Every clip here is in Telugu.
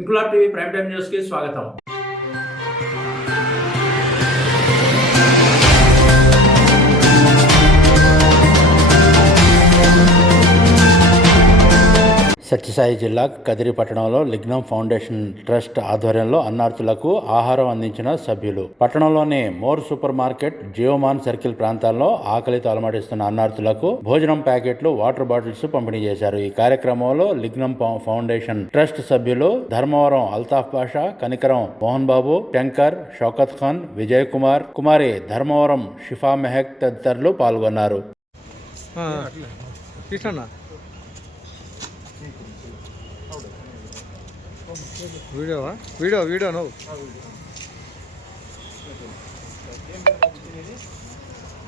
Inquilab TV prime time news కి స్వాగతం. సత్యసాయి జిల్లా కదిరి పట్టణంలో లిగ్నం ఫౌండేషన్ ట్రస్ట్ ఆధ్వర్యంలో అన్నార్థులకు ఆహారం అందించిన సభ్యులు. పట్టణంలోని మోర్ సూపర్ మార్కెట్, జియోమాన్ సర్కిల్ ప్రాంతాల్లో ఆకలితో అలమటిస్తున్న అన్నార్థులకు భోజనం ప్యాకెట్లు, వాటర్ బాటిల్స్ పంపిణీ చేశారు. ఈ కార్యక్రమంలో లిగ్నం ఫౌండేషన్ ట్రస్ట్ సభ్యులు ధర్మవరం అల్తాఫ్ బాషా, కనికరం మోహన్ బాబు, శంకర్, షౌకత్ ఖాన్, విజయ్ కుమార్, కుమారి ధర్మవరం షిఫా మెహక్ తదితరులు పాల్గొన్నారు. వీడియో నువ్వు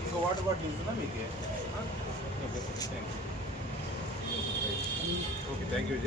ఇంకో వాటర్ బాటిల్ ఇస్తున్నా మీకు. Okay, thank you.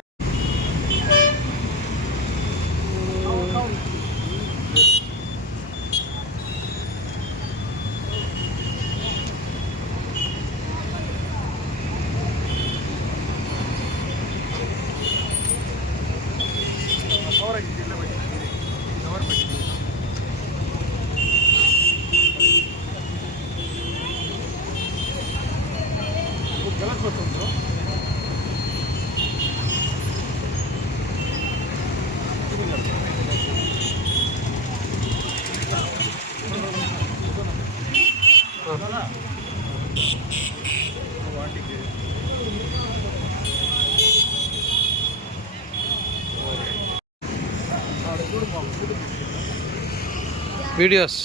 వీడియోస్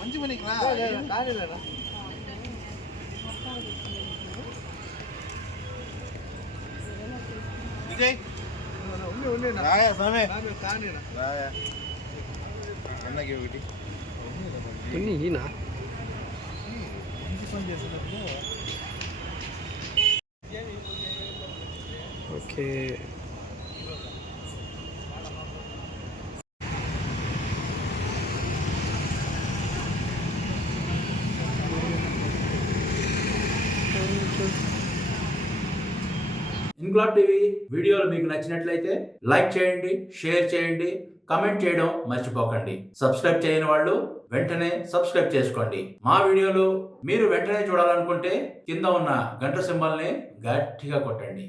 మంచి పనికి విజయ్ అన్నకి ఒకటి ఓకే. ఇంక్లాబ్ టీవీ వీడియోలు మీకు నచ్చినట్లయితే లైక్ చేయండి, షేర్ చేయండి, కమెంట్ చేయడం మర్చిపోకండి. సబ్స్క్రైబ్ చేయని వాళ్ళు వెంటనే సబ్స్క్రైబ్ చేసుకోండి. మా వీడియోలు మీరు వెంటనే చూడాలనుకుంటే కింద ఉన్న గంట సింబల్ని గట్టిగా కొట్టండి.